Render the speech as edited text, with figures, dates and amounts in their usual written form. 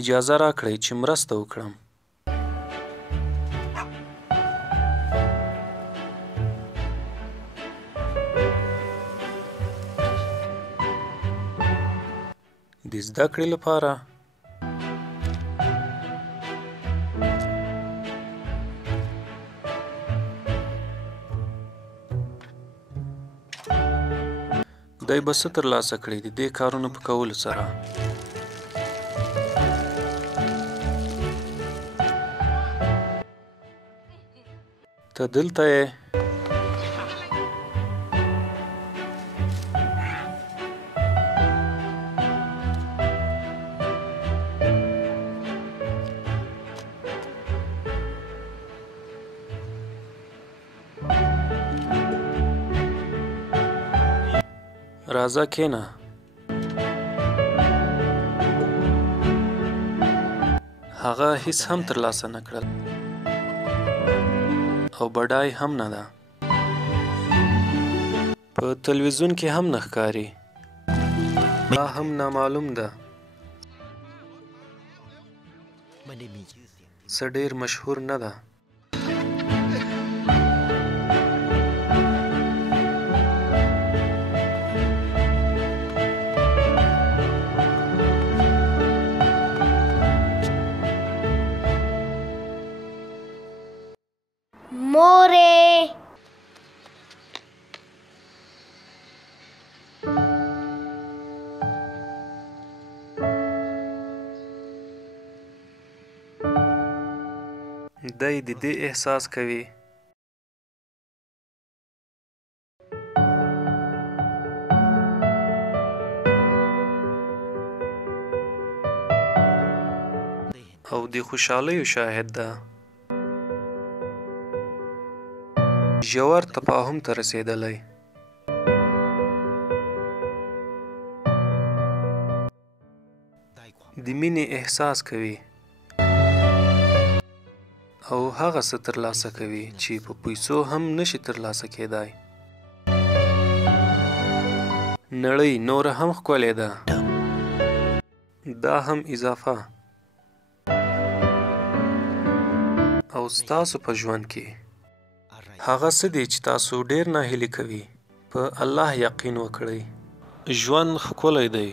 اجازه راکړئ چې مرسته وکړم. د زده کړې لپاره دی به څه ترلاسه کړي د دې کارونو په کولو سره؟ ته دلته یې؟ راځه کښېنه. هغه هیڅ هم ترلاسه نه کړل او بډای هم نه ده. په تلویزیون کې هم نه ښکاري. دا هم نامعلوم ده. څه ډېر مشهور نه ده. مورې دی د دې احساس کوي او د خوشحالیو شاهد ده. ژور تفاهم ته رسېدلی. د مینې احساس کوي او هغه څه ترلاسه کوي چې په پیسو هم نشي ترلاسه کېدای. نړۍ نوره هم ښکلې ده. دا هم اضافه. او ستاسو په ژوند کې هغه څه دی چې تاسو ډېر ناهیلي کوي. په الله یقین وکړئ. ژوند ښکلی دی.